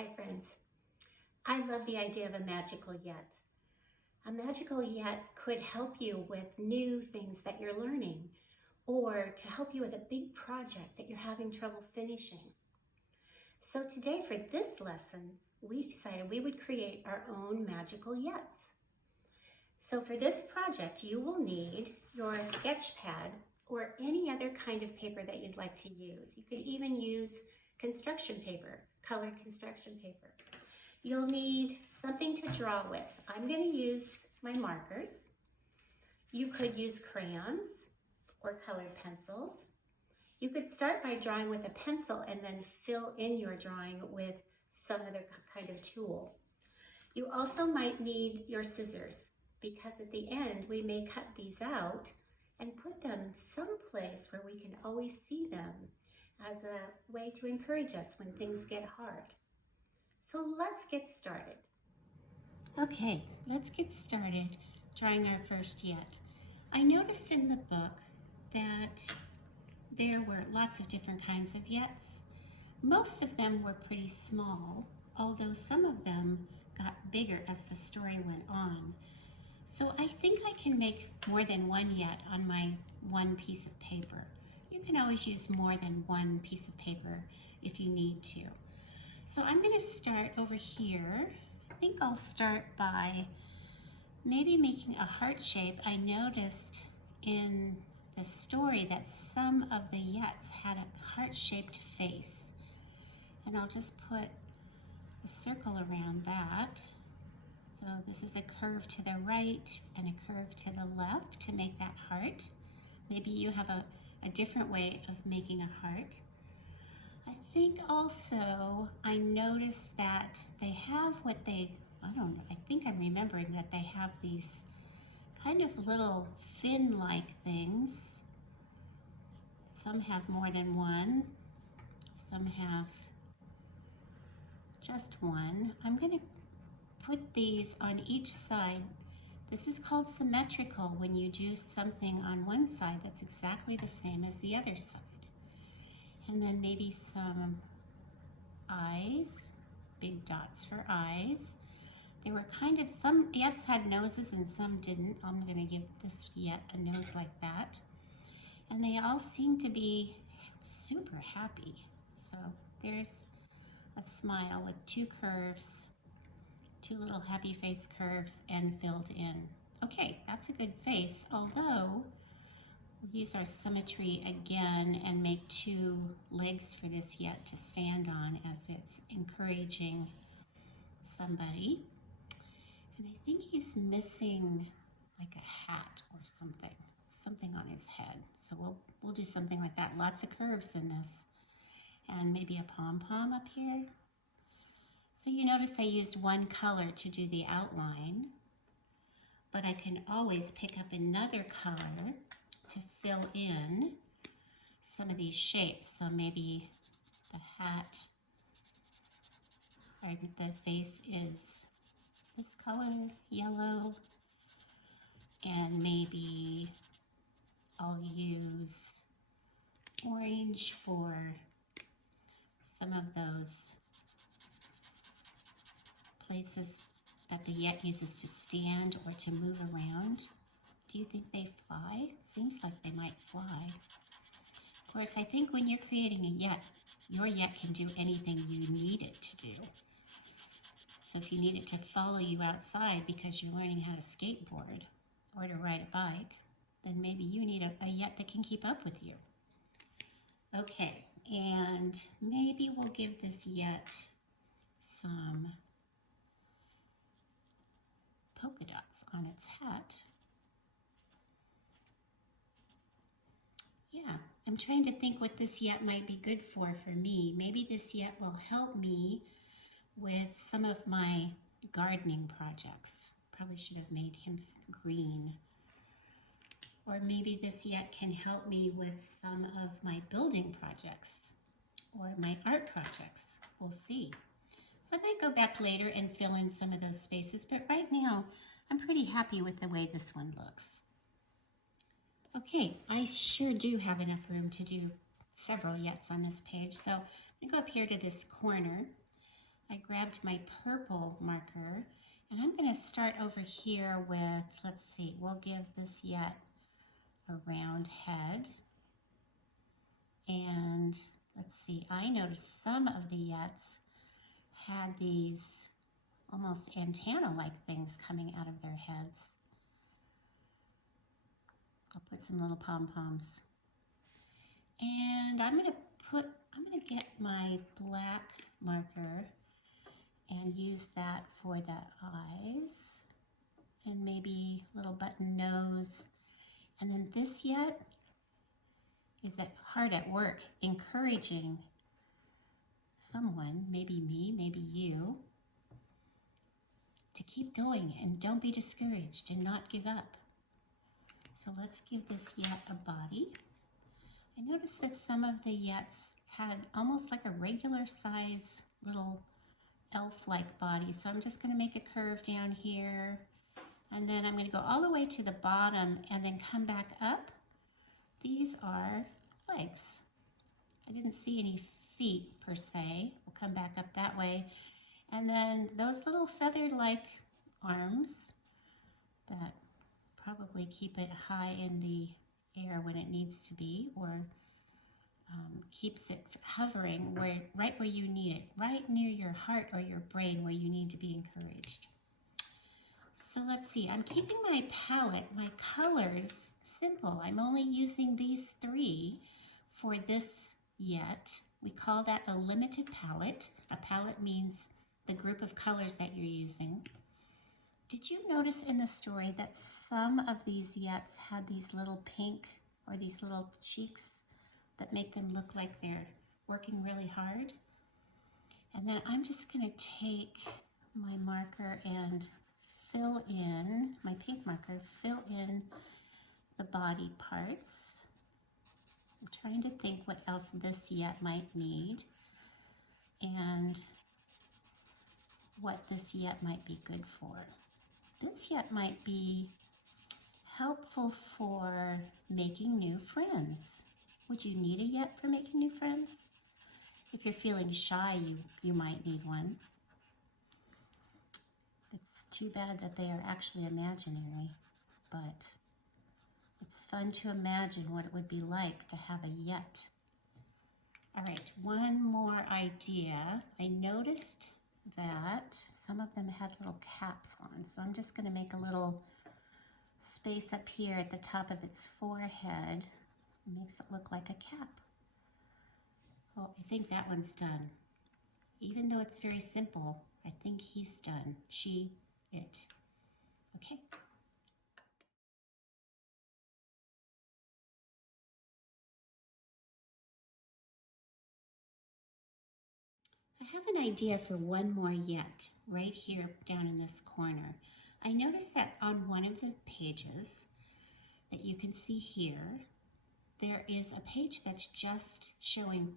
Hi friends. I love the idea of a magical yet. A magical yet could help you with new things that you're learning or to help you with a big project that you're having trouble finishing. So today for this lesson, we decided we would create our own magical yets. So for this project, you will need your sketch pad or any other kind of paper that you'd like to use. You could even use construction paper, colored construction paper. You'll need something to draw with. I'm going to use my markers. You could use crayons or colored pencils. You could start by drawing with a pencil and then fill in your drawing with some other kind of tool. You also might need your scissors because at the end we may cut these out and put them someplace where we can always see them as a way to encourage us when things get hard. So let's get started. Okay, let's get started drawing our first yet. I noticed in the book that there were lots of different kinds of yets. Most of them were pretty small, although some of them got bigger as the story went on. So I think I can make more than one yet on my one piece of paper. You can always use more than one piece of paper if you need to. So I'm going to start over here. I think I'll start by maybe making a heart shape. I noticed in the story that some of the yets had a heart-shaped face. And I'll just put a circle around that. So this is a curve to the right and a curve to the left to make that heart. Maybe you have a different way of making a heart. I think also I noticed that they have I think I'm remembering that they have these kind of little fin-like things. Some have more than one, some have just one. I'm going to put these on each side. This is called symmetrical when you do something on one side that's exactly the same as the other side. And then maybe some eyes, big dots for eyes. They were some yets had noses and some didn't. I'm going to give this yet a nose like that. And they all seem to be super happy. So there's a smile with two curves, two little happy face curves and filled in. Okay, that's a good face, although we'll use our symmetry again and make two legs for this yet to stand on as it's encouraging somebody. And I think he's missing like a hat or something on his head. So we'll do something like that. Lots of curves in this. And maybe a pom-pom up here. So you notice I used one color to do the outline, but I can always pick up another color to fill in some of these shapes. So maybe the hat, or the face is this color, yellow, and maybe I'll use orange for some of those places that the yet uses to stand or to move around. Do you think they fly? Seems like they might fly. Of course, I think when you're creating a yet, your yet can do anything you need it to do. So if you need it to follow you outside because you're learning how to skateboard or to ride a bike, then maybe you need a yet that can keep up with you. Okay, and maybe we'll give this yet some polka dots on its hat. Yeah, I'm trying to think what this yet might be good for me. Maybe this yet will help me with some of my gardening projects. Probably should have made him green. Or maybe this yet can help me with some of my building projects or my art projects. We'll see. So I might go back later and fill in some of those spaces, but right now I'm pretty happy with the way this one looks. Okay, I sure do have enough room to do several yets on this page. So I'm gonna go up here to this corner. I grabbed my purple marker, and I'm going to start over here with, let's see, we'll give this yet a round head. And let's see, I noticed some of the yets had these almost antenna-like things coming out of their heads. I'll put some little pom-poms. And I'm gonna get my black marker and use that for the eyes and maybe little button nose. And then this yet is hard at work, encouraging someone, maybe me, maybe you, to keep going and don't be discouraged and not give up. So let's give this yet a body. I noticed that some of the yets had almost like a regular size little elf-like body. So I'm just going to make a curve down here. And then I'm going to go all the way to the bottom and then come back up. These are legs. I didn't see any feet per se. We'll come back up that way. And then those little feather-like arms that probably keep it high in the air when it needs to be, or keeps it hovering right where you need it, right near your heart or your brain where you need to be encouraged. So let's see, I'm keeping my palette, my colors simple. I'm only using these 3 for this yet. We call that a limited palette. A palette means the group of colors that you're using. Did you notice in the story that some of these yets had these little pink or these little cheeks that make them look like they're working really hard? And then I'm just going to take my marker and fill in, my pink marker, fill in the body parts. I'm trying to think what else this yet might need and what this yet might be good for. This yet might be helpful for making new friends. Would you need a yet for making new friends? If you're feeling shy, you might need one. It's too bad that they are actually imaginary, but it's fun to imagine what it would be like to have a yet. All right, one more idea. I noticed that some of them had little caps on, so I'm just going to make a little space up here at the top of its forehead. It makes it look like a cap. Oh, I think that one's done. Even though it's very simple, I think he's done. She, it. Okay. I have an idea for one more yet, right here down in this corner. I noticed that on one of the pages that you can see here, there is a page that's just showing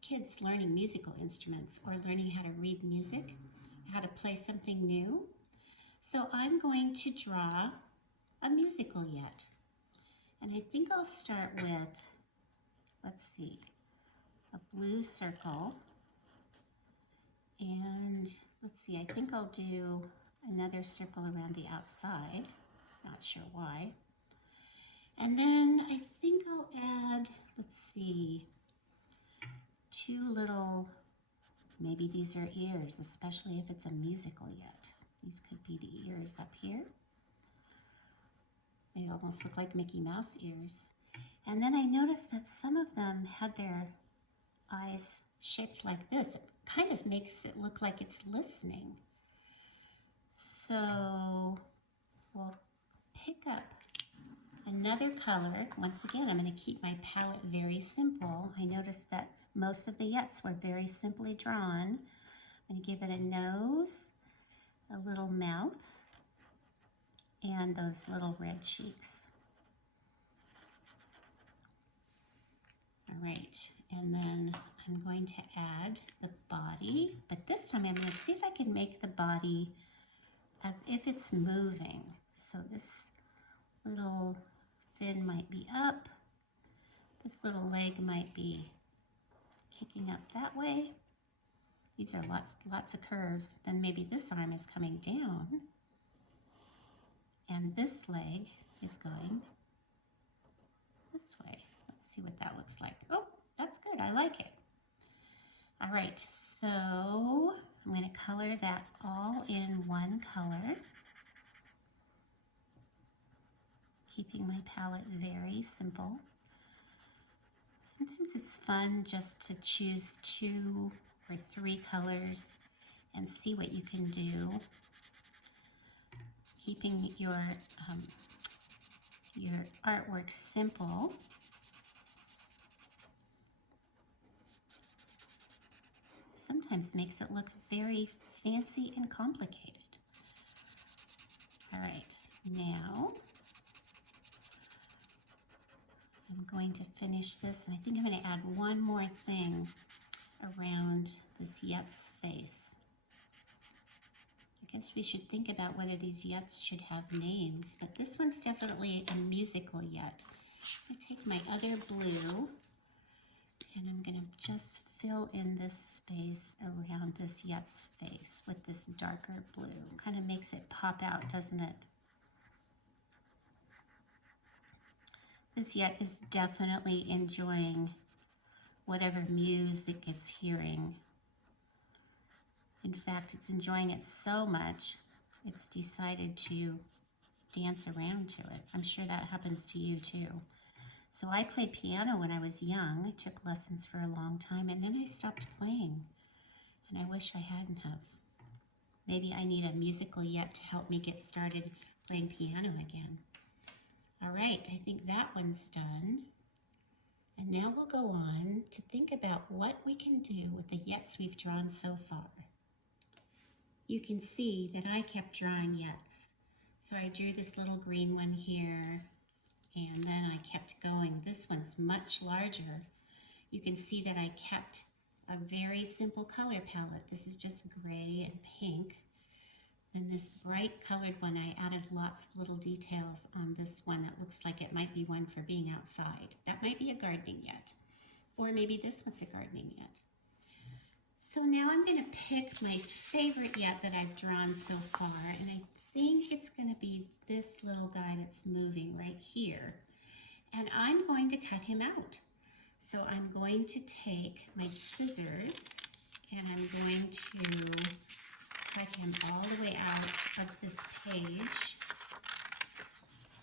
kids learning musical instruments or learning how to read music, how to play something new. So I'm going to draw a musical yet. And I think I'll start with, let's see, a blue circle. And let's see, I think I'll do another circle around the outside. Not sure why. And then I think I'll add, let's see, 2 little, maybe these are ears, especially if it's a musical yet. These could be the ears up here. They almost look like Mickey Mouse ears. And then I noticed that some of them had their eyes shaped like this. It kind of makes it look like it's listening. So we'll pick up another color. Once again, I'm going to keep my palette very simple. I noticed that most of the yets were very simply drawn. I'm going to give it a nose, a little mouth, and those little red cheeks. All right, and then I'm going to add the body, but this time I'm going to see if I can make the body as if it's moving. So this little fin might be up, this little leg might be kicking up that way. These are lots of curves. Then maybe this arm is coming down and this leg is going this way. Let's see what that looks like. Oh, that's good. I like it. All right, so I'm going to color that all in one color, keeping my palette very simple. Sometimes it's fun just to choose 2 or 3 colors and see what you can do, keeping your artwork simple. Sometimes makes it look very fancy and complicated. All right, now I'm going to finish this, and I think I'm going to add one more thing around this Yet's face. I guess we should think about whether these Yets should have names, but this one's definitely a musical Yet. I take my other blue, and I'm going to just fill in this space around this Yet's face with this darker blue. Kind of makes it pop out, doesn't it? This Yet is definitely enjoying whatever music it's hearing. In fact, it's enjoying it so much, it's decided to dance around to it. I'm sure that happens to you too. So I played piano when I was young. I took lessons for a long time, and then I stopped playing. And I wish I hadn't have. Maybe I need a musical Yet to help me get started playing piano again. All right, I think that one's done. And now we'll go on to think about what we can do with the Yets we've drawn so far. You can see that I kept drawing Yets. So I drew this little green one here, and then I kept going. This one's much larger. You can see that I kept a very simple color palette. This is just gray and pink. Then this bright colored one, I added lots of little details on this one that looks like it might be one for being outside. That might be a gardening Yet. Or maybe this one's a gardening Yet. So now I'm going to pick my favorite Yet that I've drawn so far, and I think it's going to be this little guy that's moving right here. And I'm going to cut him out. So I'm going to take my scissors and I'm going to cut him all the way out of this page.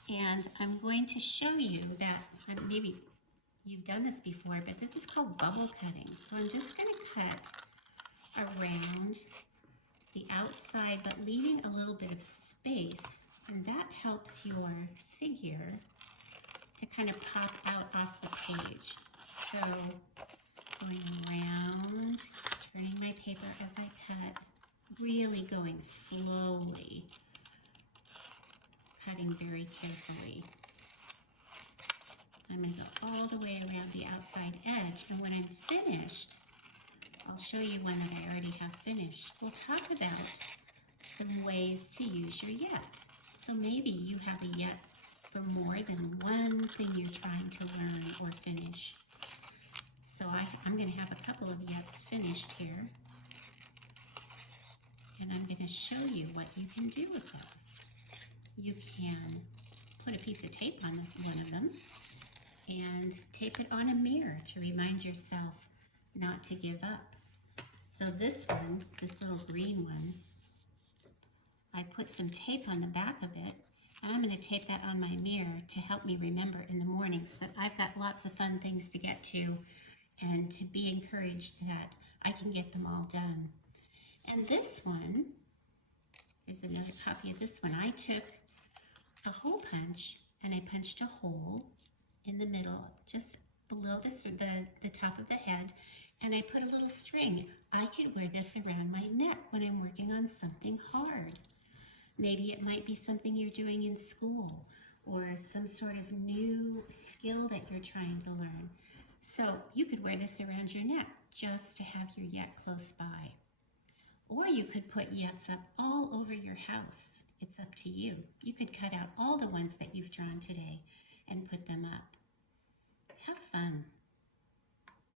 And I'm going to show you that, maybe you've done this before, but this is called bubble cutting. So I'm just going to cut around the outside, but leaving a little bit of space, and that helps your figure to kind of pop out off the page. So going around, turning my paper as I cut, really going slowly, cutting very carefully. I'm going to go all the way around the outside edge, and when I'm finished, I'll show you one that I already have finished. We'll talk about some ways to use your Yet. So maybe you have a Yet for more than one thing you're trying to learn or finish. So I'm going to have a couple of Yets finished here. And I'm going to show you what you can do with those. You can put a piece of tape on one of them and tape it on a mirror to remind yourself not to give up. So this one, this little green one, I put some tape on the back of it, and I'm going to tape that on my mirror to help me remember in the mornings that I've got lots of fun things to get to and to be encouraged that I can get them all done. And this one, here's another copy of this one. I took a hole punch and I punched a hole in the middle, just below the top of the head, and I put a little string. I could wear this around my neck when I'm working on something hard. Maybe it might be something you're doing in school or some sort of new skill that you're trying to learn. So you could wear this around your neck just to have your Yet close by. Or you could put Yets up all over your house. It's up to you. You could cut out all the ones that you've drawn today and put them up. Have fun.